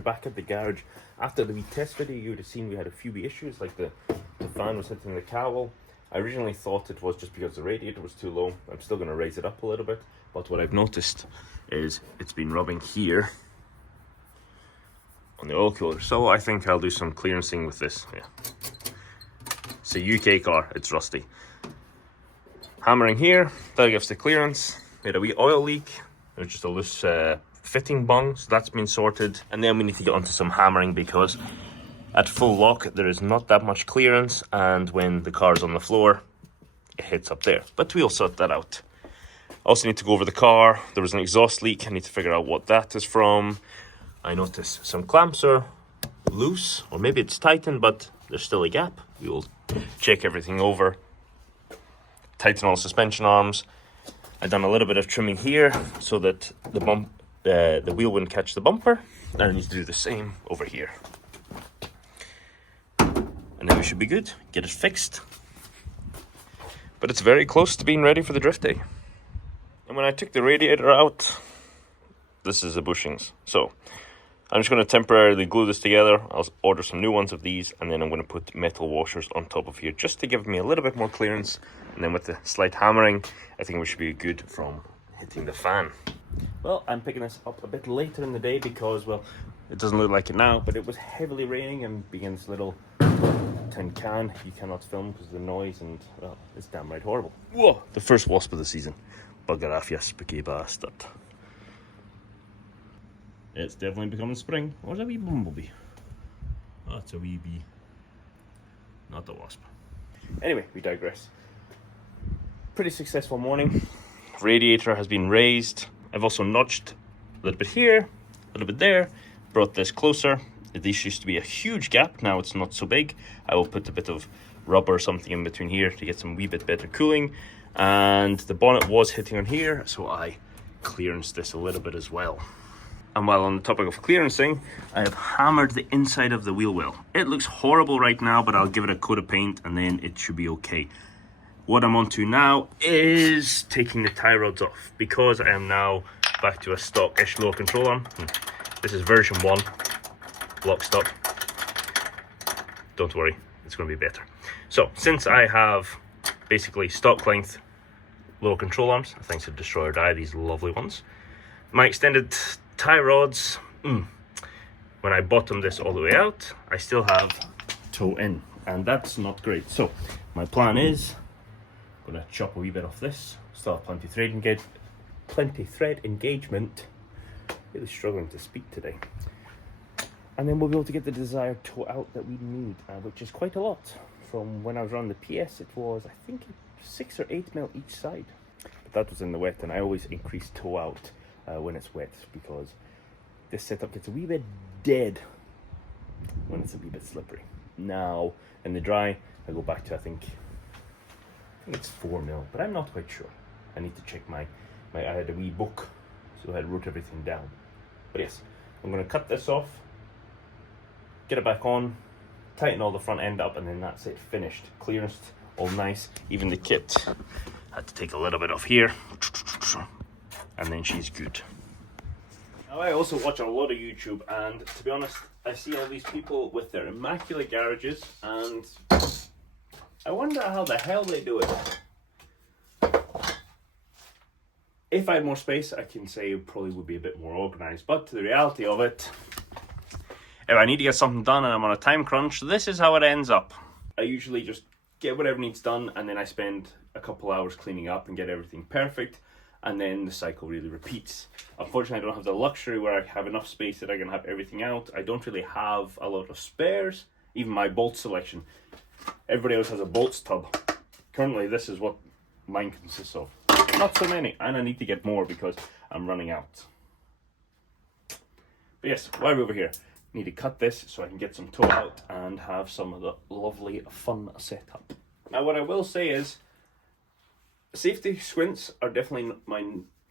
back at the garage. After the wee test video, you would have seen we had a few wee issues, like the fan was hitting the cowl. I originally thought it was just because the radiator was too low. I'm still going to raise it up a little bit, but what I've noticed is it's been rubbing here on the oil cooler. So I think I'll do some clearancing with this. Yeah, it's a UK car, it's rusty. Hammering here, that gives the clearance. We had a wee oil leak. There's just a loose fitting bung, so that's been sorted. And then we need to get onto some hammering because at full lock there is not that much clearance, and when the car is on the floor it hits up there, but we'll sort that out. Also need to go over the car. There was an exhaust leak. I need to figure out what that is from. I noticed some clamps are loose, or maybe it's tightened, but there's still a gap. We will check everything over, tighten all suspension arms. I've done a little bit of trimming here so that the wheel wouldn't catch the bumper. And I need to do the same over here. And then we should be good, get it fixed. But it's very close to being ready for the drift day. And when I took the radiator out, this is the bushings. So I'm just going to temporarily glue this together. I'll order some new ones of these, and then I'm going to put metal washers on top of here just to give me a little bit more clearance. And then with the slight hammering, I think we should be good from hitting the fan. Well, I'm picking this up a bit later in the day because, well, it doesn't look like it now, but it was heavily raining, and being in this little tin can, you cannot film because of the noise, and, well, it's damn right horrible. Whoa! The first wasp of the season. Bugger off, you spooky bastard. It's definitely becoming spring. Or is a wee bumblebee? Oh, it's a wee bee. Not the wasp. Anyway, we digress. Pretty successful morning. Radiator has been raised. I've also notched a little bit here, a little bit there. Brought this closer. This used to be a huge gap. Now it's not so big. I will put a bit of rubber or something in between here to get some wee bit better cooling. And the bonnet was hitting on here, so I clearanced this a little bit as well. And while on the topic of clearancing, I have hammered the inside of the wheel well. It looks horrible right now, but I'll give it a coat of paint and then it should be okay. What I'm on to now is taking the tie rods off, because I am now back to a stock-ish lower control arm. This is version 1, lock stock. Don't worry, it's going to be better. So since I have basically stock length lower control arms, thanks to Destroy or Die, these lovely ones, my extended tie rods, when I bottom this all the way out, I still have toe in, and that's not great. So my plan is I'm going to chop a wee bit off this. Still have plenty thread engagement. Really struggling to speak today. And then we'll be able to get the desired toe out that we need, which is quite a lot. From when I was running the PS, it was, I think, 6 or 8 mil each side. But that was in the wet, and I always increase toe out when it's wet, because this setup gets a wee bit dead when it's a wee bit slippery. Now, in the dry, I go back to, I think it's 4 mil, but I'm not quite sure. I need to check I had a wee book, so I wrote everything down. But yes, I'm going to cut this off, get it back on, tighten all the front end up, and then that's it, finished. Clearanced, all nice. Even the kit, had to take a little bit off here, and then she's good. Now, I also watch a lot of YouTube, and to be honest, I see all these people with their immaculate garages, and I wonder how the hell they do it. If I had more space, I can say it probably would be a bit more organized, but the reality of it, if I need to get something done and I'm on a time crunch, this is how it ends up. I usually just get whatever needs done, and then I spend a couple hours cleaning up and get everything perfect, and then the cycle really repeats. Unfortunately, I don't have the luxury where I have enough space that I can have everything out. I don't really have a lot of spares, even my bolt selection. Everybody else has a bolts tub. Currently, this is what mine consists of. Not so many, and I need to get more because I'm running out. But yes, while we're over here, need to cut this so I can get some toe out and have some of the lovely fun setup. Now, what I will say is, safety squints are definitely my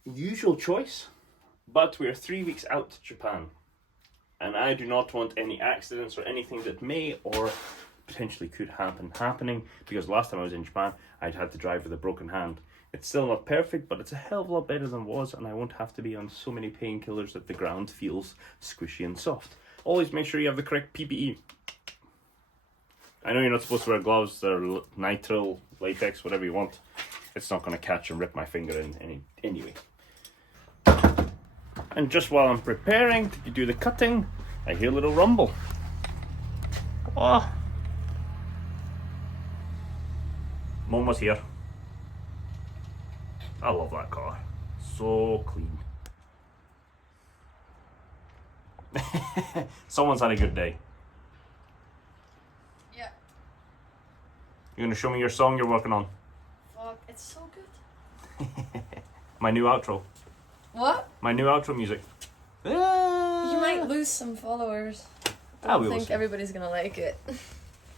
usual choice, but we are 3 weeks out to Japan, and I do not want any accidents or anything that may or potentially could happening, because last time I was in Japan, I'd had to drive with a broken hand. It's still not perfect, but it's a hell of a lot better than it was, and I won't have to be on so many painkillers that the ground feels squishy and soft. always make sure you have the correct PPE. I know you're not supposed to wear gloves, they're nitrile, latex, whatever you want. It's not going to catch and rip my finger in anyway. And just while I'm preparing to do the cutting, I hear a little rumble. Oh. Momo's here. I love that car. So clean. Someone's had a good day. Yeah. You're going to show me your song you're working on? Fuck, it's so good. My new outro. What? My new outro music. You might lose some followers. I don't think everybody's gonna like it.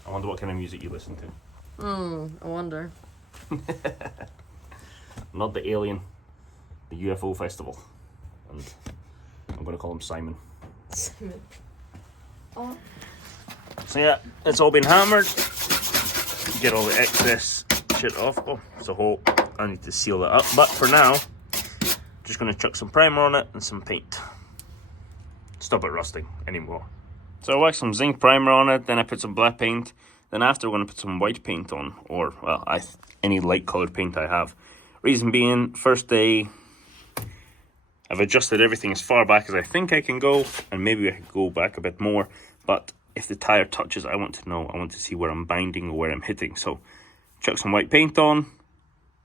I wonder what kind of music you listen to. I wonder. Not the Alien, the UFO festival. And I'm going to call him Simon. Simon. Oh. So yeah, it's all been hammered. Get all the excess shit off. Oh, it's a hole. I need to seal that up. But for now, just going to chuck some primer on it and some paint. Stop it rusting anymore. So I waxed some zinc primer on it, then I put some black paint. Then after, we're going to put some white paint on, or well, any light coloured paint I have. Reason being, first day, I've adjusted everything as far back as I think I can go, and maybe I could go back a bit more. But if the tyre touches, I want to know. I want to see where I'm binding or where I'm hitting. So chuck some white paint on,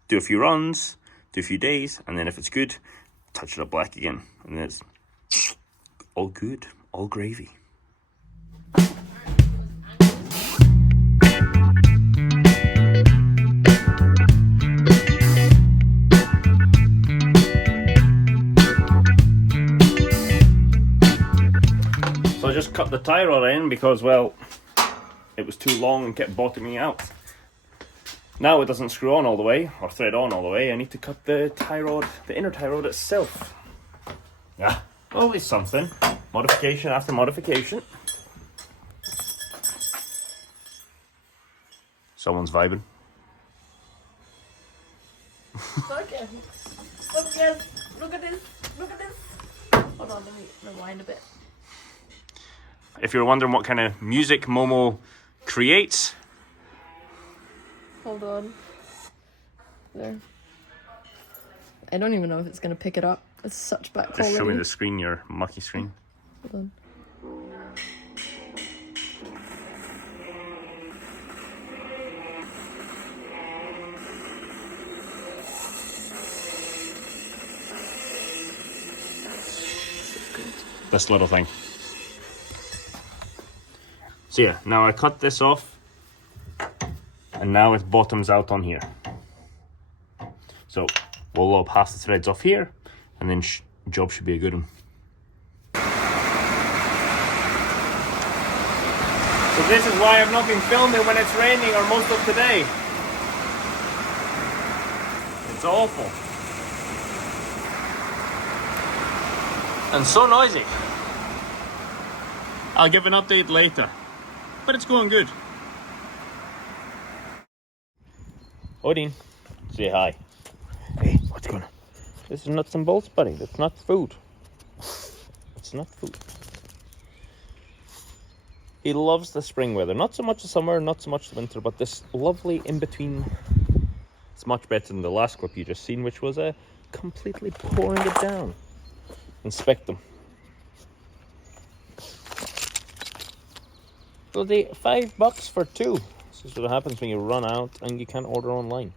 do a few runs, do a few days, and then if it's good, touch it up black again, and then it's all good, all gravy. So I just cut the tie rod in because, well, it was too long and kept bottoming out. Now it doesn't screw on all the way, or thread on all the way. I need to cut the tie rod, the inner tie rod itself. Yeah, always something. Modification after modification. Someone's vibing. Look at this. Look at this. Look at this. Hold on, let me rewind a bit. If you're wondering what kind of music Momo creates. Hold on. There. I don't even know if it's going to pick it up. It's such bad quality. Just show me the screen, your mucky screen. Hold on. This little thing. So yeah, now I cut this off, and now it bottoms out on here. So we'll lob half the threads off here, and then job should be a good one. So this is why I've not been filming when it's raining or most of today. It's awful. And so noisy. I'll give an update later, but it's going good. Odin, say hi. Hey, what's going on? This is nuts and bolts, buddy. That's not food. It's not food. He loves the spring weather. Not so much the summer, not so much the winter, but this lovely in-between. It's much better than the last clip you just seen, which was completely pouring it down. Inspect them. So they $5 for two. This is what happens when you run out and you can't order online.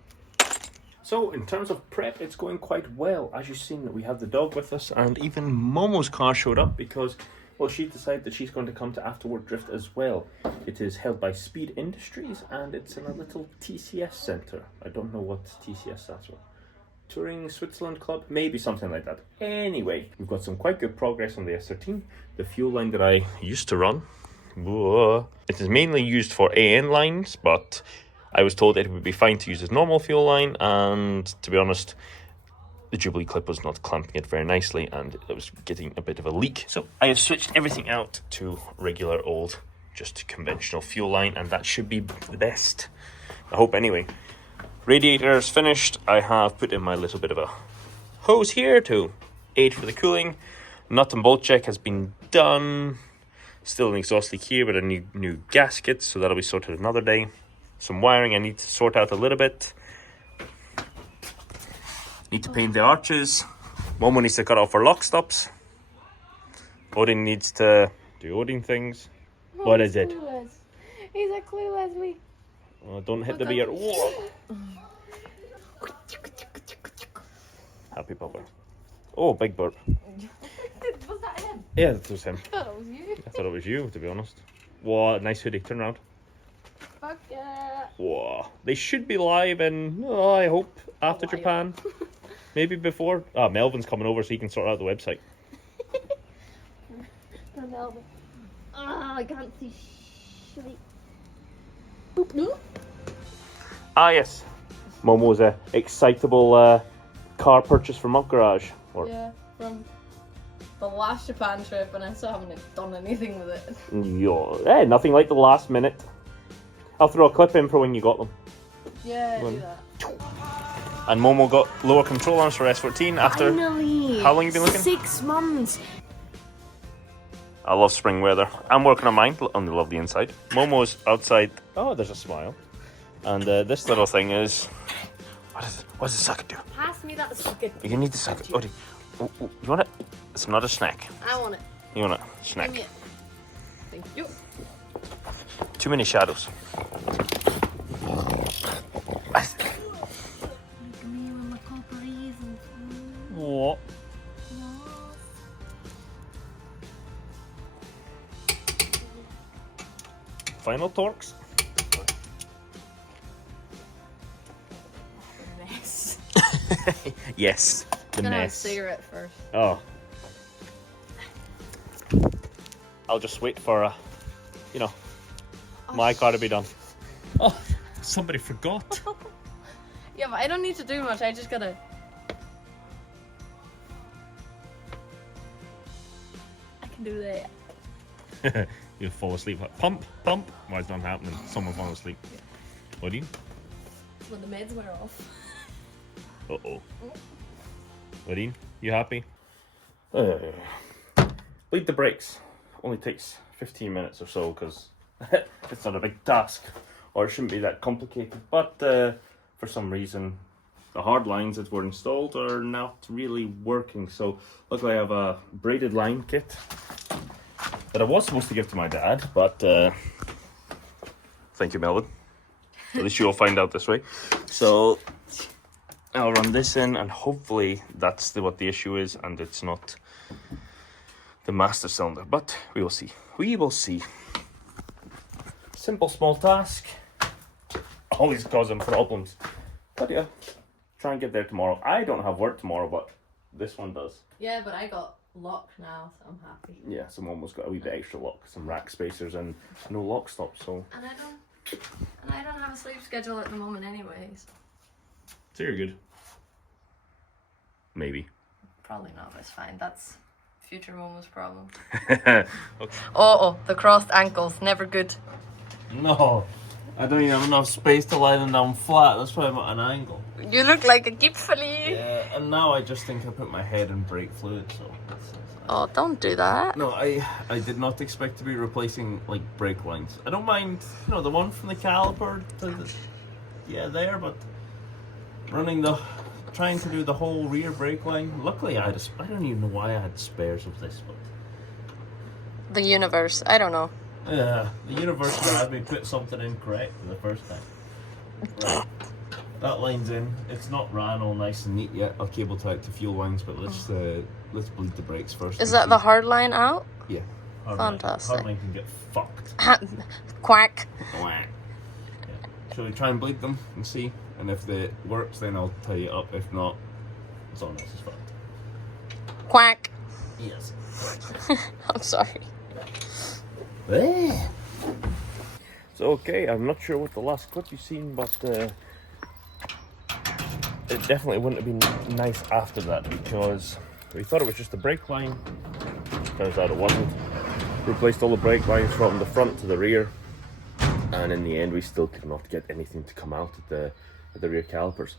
So in terms of prep, it's going quite well. As you've seen, we have the dog with us, and even Momo's car showed up because, well, she decided that she's going to come to Afterward Drift as well. It is held by Speed Industries, and it's in a little TCS center. I don't know what TCS stands for. Touring Switzerland Club, maybe something like that. Anyway, we've got some quite good progress on the S13, the fuel line that I used to run. It is mainly used for AN lines, but I was told it would be fine to use as normal fuel line, and to be honest, the Jubilee clip was not clamping it very nicely, and it was getting a bit of a leak. So I have switched everything out to regular old, just conventional fuel line, and that should be the best. I hope anyway. Radiator is finished. I have put in my little bit of a hose here to aid for the cooling. Nut and bolt check has been done. Still an exhaust leak here, but a new gasket, so that'll be sorted another day. Some wiring I need to sort out a little bit. Need to paint the arches. Momo needs to cut off our lock stops. Odin needs to do Odin things. What is it? Clueless. He's a clueless week. Oh, don't hit the beer. Whoa. Happy pupper. Oh, big burp. Was that him? Yeah, that was him. I thought it was you. I thought it was you, to be honest. Whoa, nice hoodie. Turn around. Fuck yeah. Whoa. They should be live in, I hope, after Hawaii. Japan. Maybe before. Melvin's coming over so he can sort out the website. I can't see shit. Boop, no. Yes. Momo's excitable car purchase from Up Garage. Or Yeah, from the last Japan trip, and I still haven't done anything with it. Nothing like the last minute. I'll throw a clip in for when you got them. Yeah, do that. And Momo got lower control arms for S13 after... Finally! How long you been looking? 6 months! I love spring weather. I'm working on mine. Only love the inside. Momo's outside. Oh, there's a smile. And this little thing is... What does the socket do? Pass me that socket. You need the socket. Oh, you want it? It's not a snack. I want it. You want a snack? Give me it. Thank you. Too many shadows. What? Final torques. Mess. Yes, the I'm gonna have a mess. cigarette first. Oh. I'll just wait for, my car to be done. Oh, somebody forgot. Yeah, but I don't need to do much. I just gotta. I can do that. You'll fall asleep. Pump. Why is not happening? Someone fall asleep. What do you? When the meds wear off. Uh-oh. Wadeen, you happy? Bleed the brakes. Only takes 15 minutes or so because it's not a big task, or it shouldn't be that complicated. But for some reason, the hard lines that were installed are not really working. So luckily I have a braided line kit that I was supposed to give to my dad, but thank you, Melvin. At least you'll find out this way. So I'll run this in, and hopefully that's what the issue is, and it's not the master cylinder. But we will see. We will see. Simple, small task. Always causing problems. But yeah, try and get there tomorrow. I don't have work tomorrow, but this one does. Yeah, but I got lock now, so I'm happy. Yeah, someone got a wee bit extra lock, some rack spacers, and no lock stop. So. And I don't have a sleep schedule at the moment, anyways. So you're good. Maybe. Probably not, but it's fine. That's future Momo's problem. Okay. Oh, the crossed ankles, never good. No, I don't even have enough space to lie them down flat. That's why I'm at an angle. You look like a gipfeli. Yeah, and now I just think I put my head in brake fluid, so... Oh, don't do that. No, I did not expect to be replacing, like, brake lines. I don't mind, the one from the caliper to the... there, but trying to do the whole rear brake line. Luckily, I don't even know why I had spares of this, but... The universe, I don't know. Yeah, the universe had me put something incorrect for the first time. Right. That line's in. It's not ran all nice and neat yet. I'll cable tie it to fuel lines, but let's bleed the brakes first. Is that the hard line out? Yeah. Fantastic. Hard line can get fucked. Quack. Yeah. Shall we try and bleed them and see? And if it works, then I'll tie it up. If not, it's all nice as fuck. Quack. Yes. I'm sorry. So okay, I'm not sure what the last clip you've seen, but it definitely wouldn't have been nice after that, because we thought it was just a brake line. Turns out it wasn't. Replaced all the brake lines from the front to the rear, and in the end we still could not get anything to come out at the rear calipers.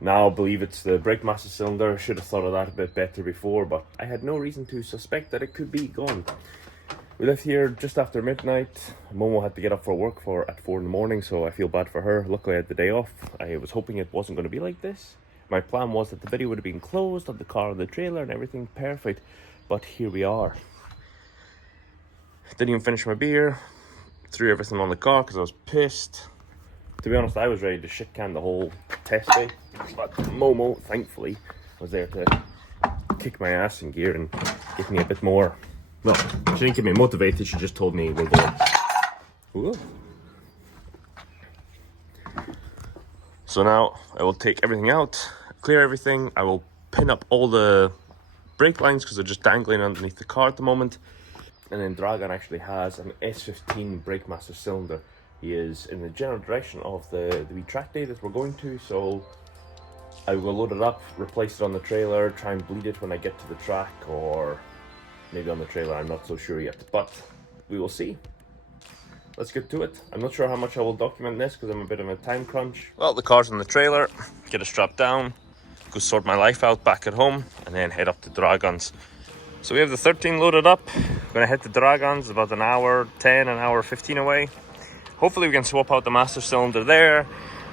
Now I believe it's the brake master cylinder. Should have thought of that a bit better before, but I had no reason to suspect that it could be gone. We left here just after midnight. Momo had to get up for work at 4 in the morning, so I feel bad for her. Luckily I had the day off. I was hoping it wasn't going to be like this. My plan was that the video would have been closed on the car and the trailer and everything perfect, but here we are. Didn't even finish my beer. Threw everything on the car because I was pissed. To be honest, I was ready to shit can the whole test day, but Momo, thankfully, was there to kick my ass in gear and give me a bit more. Well, she didn't get me motivated, she just told me we're going. Ooh. So now I will take everything out, clear everything. I will pin up all the brake lines because they're just dangling underneath the car at the moment. And then Dragan actually has an S13 brake master cylinder. He is in the general direction of the wee track day that we're going to, so I will load it up, replace it on the trailer, try and bleed it when I get to the track, or maybe on the trailer, I'm not so sure yet, but we will see. Let's get to it. I'm not sure how much I will document this because I'm a bit of a time crunch. Well, the car's in the trailer, get it strapped down, go sort my life out back at home, and then head up to Dragan's. So we have the 13 loaded up. We're gonna head to Dragan's, about an hour 10, an hour 15 away. Hopefully we can swap out the master cylinder there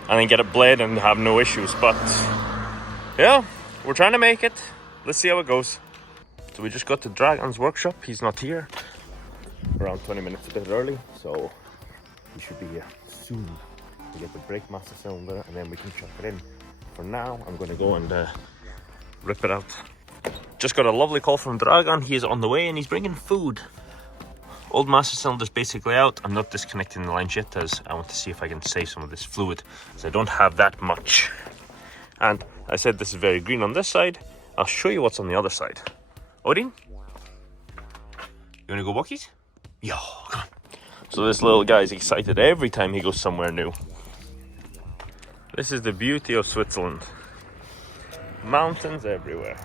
and then get it bled and have no issues, but yeah, we're trying to make it. Let's see how it goes. So we just got to Dragan's workshop. He's not here. Around 20 minutes a bit early, so he should be here soon to get the brake master cylinder and then we can chuck it in. For now, I'm going to go and rip it out. Just got a lovely call from Dragan. He is on the way and he's bringing food. Old master cylinder's basically out. I'm not disconnecting the lines yet as I want to see if I can save some of this fluid, as I don't have that much. And I said this is very green on this side. I'll show you what's on the other side. Odin? You wanna go walkies? Yo, come on. So this little guy is excited every time he goes somewhere new. This is the beauty of Switzerland. Mountains everywhere.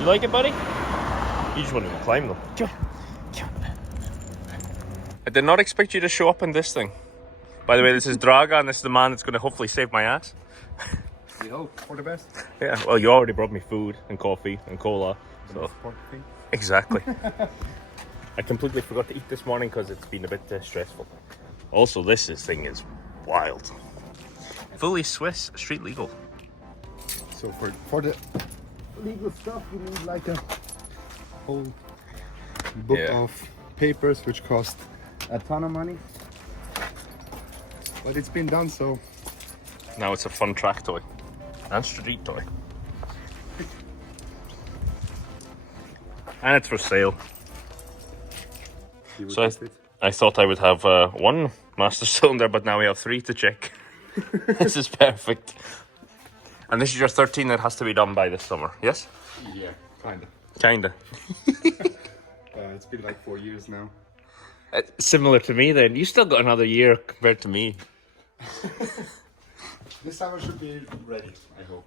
You like it, buddy? You just want to climb them. Come on. Come on. I did not expect you to show up in this thing. By the way, this is Dragan. This is the man that's going to hopefully save my ass. We hope for the best. Yeah, well, you already brought me food and coffee and cola. So exactly. I completely forgot to eat this morning because it's been a bit stressful. Also, this thing is wild. Fully Swiss, street legal. So for the legal stuff, you need like a whole book of papers, which cost a ton of money. But it's been done, so now it's a fun track toy and street toy. And it's for sale. So I thought I would have one master cylinder, but now we have 3 to check. This is perfect. And this is your 13 that has to be done by this summer, yes? Yeah, kinda. Kinda. It's been like 4 years now. Similar to me then. You still got another year compared to me. This summer should be ready, I hope.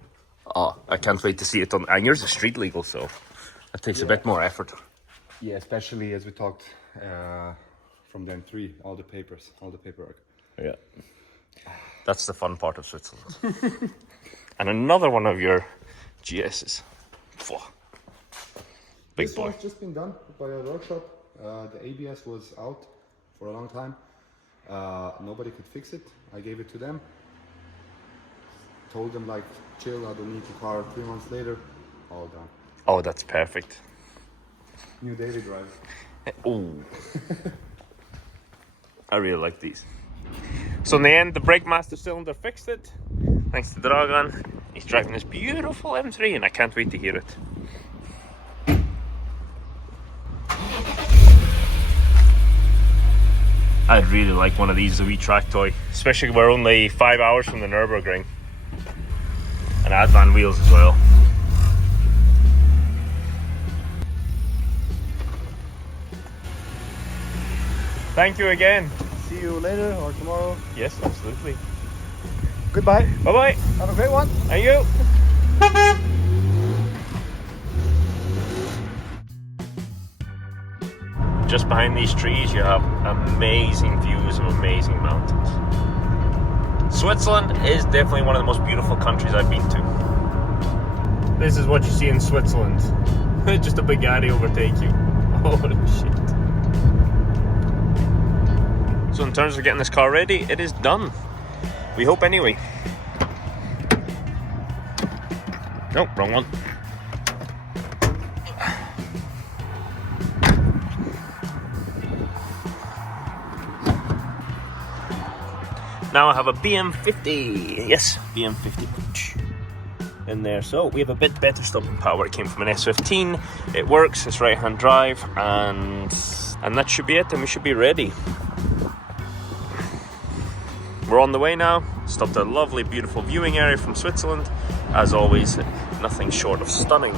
Oh, I can't wait to see it on. And yours is street legal, so that takes a bit more effort. Yeah, especially as we talked from the M3, all the paperwork. Yeah. That's the fun part of Switzerland. And another one of your GS's. Big This boy. one's just been done by a workshop. The ABS was out for a long time. Nobody could fix it. I gave it to them. Told them like, chill, I don't need the car. 3 months later, all done. Oh, that's perfect. New daily drive. Oh. I really like these. So in the end, the brake master cylinder fixed it. Thanks to Dragan. He's driving this beautiful M3 and I can't wait to hear it. I'd really like one of these, a wee track toy. Especially we're only 5 hours from the Nürburgring. And Advan wheels as well. Thank you again. See you later or tomorrow. Yes, absolutely. Goodbye. Bye-bye. Have a great one. And you. Just behind these trees, you have amazing views of amazing mountains. Switzerland is definitely one of the most beautiful countries I've been to. This is what you see in Switzerland. Just a Bugatti overtake you. Holy shit. So in terms of getting this car ready, it is done. We hope anyway. Nope, wrong one. Now I have a BM50. Yes, BM50 in there. So we have a bit better stopping power. It came from an S13. It works, it's right hand drive, and that should be it, and we should be ready. We're on the way now. Stopped at a lovely, beautiful viewing area from Switzerland. As always, nothing short of stunning.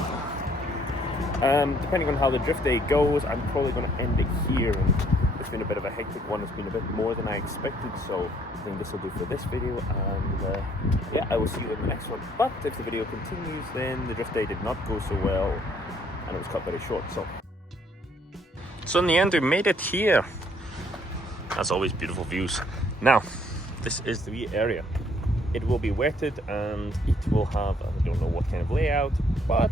Depending on how the drift day goes, I'm probably going to end it here. And it's been a bit of a hectic one. It's been a bit more than I expected, so I think this will do for this video. And yeah, I will see you in the next one. But if the video continues, then the drift day did not go so well, and it was cut very short. So in the end, we made it here. As always, beautiful views. Now, this is the area. It will be wetted and it will have, I don't know what kind of layout, but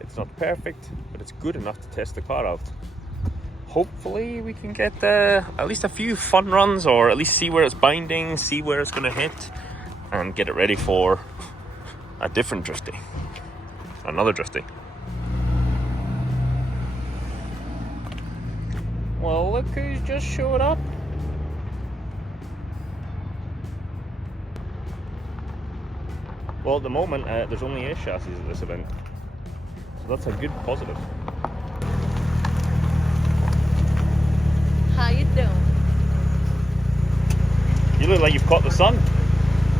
it's not perfect, but it's good enough to test the car out. Hopefully we can get at least a few fun runs, or at least see where it's binding, see where it's going to hit, and get it ready for a different drift day. Another drift day. Well, look who's just showed up. Well, at the moment, there's only S chassis at this event, so that's a good positive. How you doing? You look like you've caught the sun.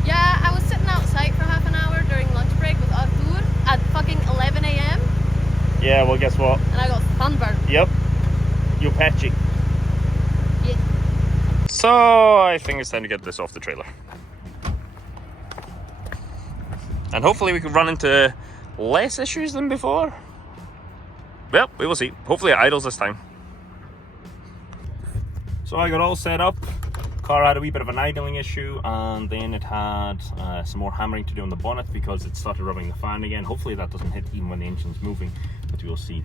Yeah, I was sitting outside for half an hour during lunch break with Arthur at fucking 11 AM. Yeah, well, guess what? And I got sunburned. Yep, you're patchy. Yeah. So I think it's time to get this off the trailer. And hopefully we can run into less issues than before. Well, we will see. Hopefully it idles this time. So I got all set up. Car had a wee bit of an idling issue, and then it had some more hammering to do on the bonnet because it started rubbing the fan again. Hopefully that doesn't hit even when the engine's moving, but we'll see.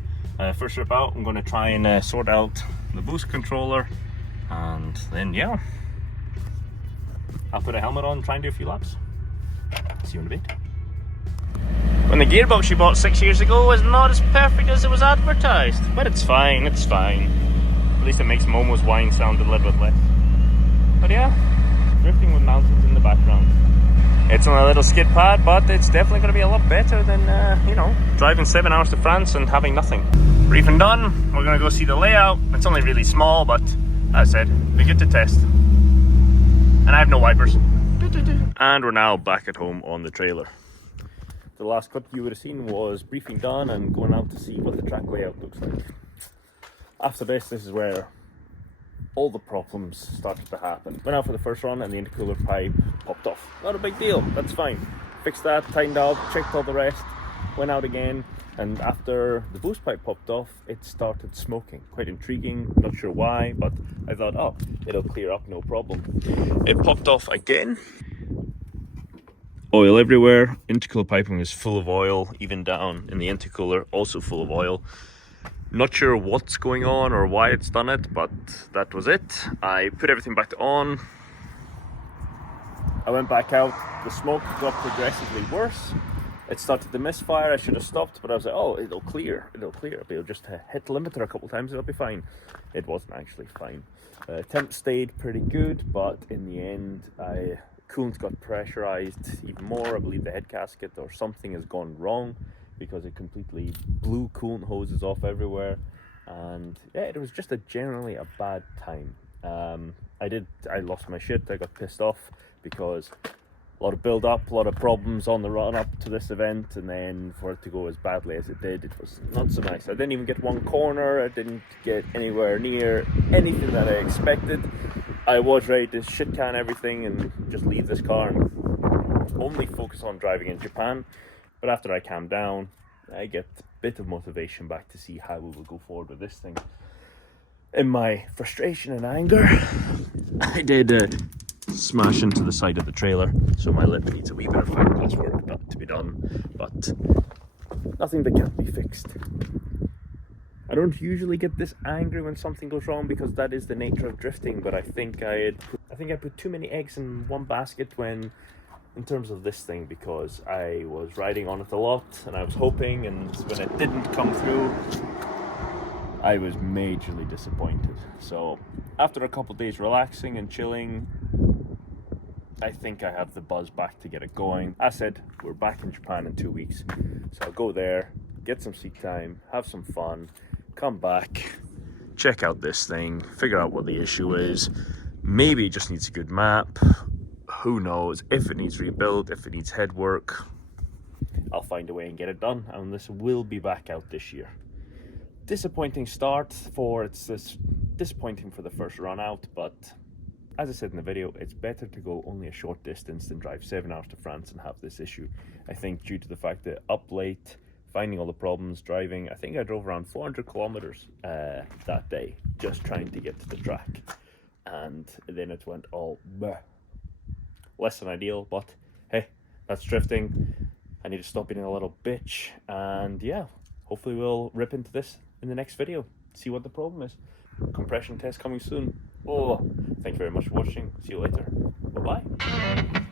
First trip out, I'm going to try and sort out the boost controller, and then yeah, I'll put a helmet on and try and do a few laps. See you in a bit. When the gearbox you bought 6 years ago was not as perfect as it was advertised, but it's fine, it's fine. At least it makes Momo's whine sound a little bit less. But yeah, drifting with mountains in the background. It's on a little skid pad, but it's definitely going to be a lot better than, you know, driving 7 hours to France and having nothing. Briefing done, we're going to go see the layout. It's only really small, but as I said, be good to test. And I have no wipers. And we're now back at home on the trailer. The last cut you would have seen was briefing done and going out to see what the track layout looks like. After this is where all the problems started to happen. Went out for the first run and the intercooler pipe popped off. Not a big deal, that's fine. Fixed that, tightened up, checked all the rest, went out again, and after the boost pipe popped off, it started smoking. Quite intriguing, not sure why, but I thought, oh, it'll clear up, no problem. It popped off again. Oil everywhere, intercooler piping is full of oil, even down in the intercooler, also full of oil. Not sure what's going on or why it's done it, but that was it. I put everything back on. I went back out, the smoke got progressively worse. It started to misfire, I should have stopped, but I was like, oh, it'll clear. It'll just hit the limiter a couple times, it'll be fine. It wasn't actually fine. Temp stayed pretty good, but in the end, coolant got pressurized even more. I believe the head gasket or something has gone wrong because it completely blew coolant hoses off everywhere, and yeah, it was just generally a bad time. I lost my shit. I got pissed off because a lot of build up, a lot of problems on the run up to this event, and then for it to go as badly as it did, it was not so nice. I didn't even get one corner, I didn't get anywhere near anything that I expected. I was ready to shit can everything and just leave this car and only focus on driving in Japan. But after I calm down, I get a bit of motivation back to see how we will go forward with this thing. In my frustration and anger, I did smash into the side of the trailer, so my lip needs a wee bit of fiberglass work to be done. But nothing that can't be fixed. I don't usually get this angry when something goes wrong because that is the nature of drifting, but I think I put too many eggs in one basket when, in terms of this thing, because I was riding on it a lot and I was hoping, and when it didn't come through, I was majorly disappointed. So after a couple days relaxing and chilling, I think I have the buzz back to get it going. As said, we're back in Japan in 2 weeks, so I'll go there, get some seat time, have some fun, come back, check out this thing, figure out what the issue is. Maybe it just needs a good map. Who knows? If it needs rebuilt, if it needs head work, I'll find a way and get it done, and this will be back out this year. Disappointing start disappointing for the first run out, but as I said in the video, it's better to go only a short distance than drive 7 hours to France and have this issue. I think due to the fact that up late, finding all the problems, driving, I think I drove around 400 kilometers that day, just trying to get to the track. And then it went all bleh. Less than ideal, but hey, that's drifting. I need to stop being a little bitch, and yeah, hopefully we'll rip into this in the next video, see what the problem is. Compression test coming soon. Oh, thank you very much for watching. See you later. Bye-bye.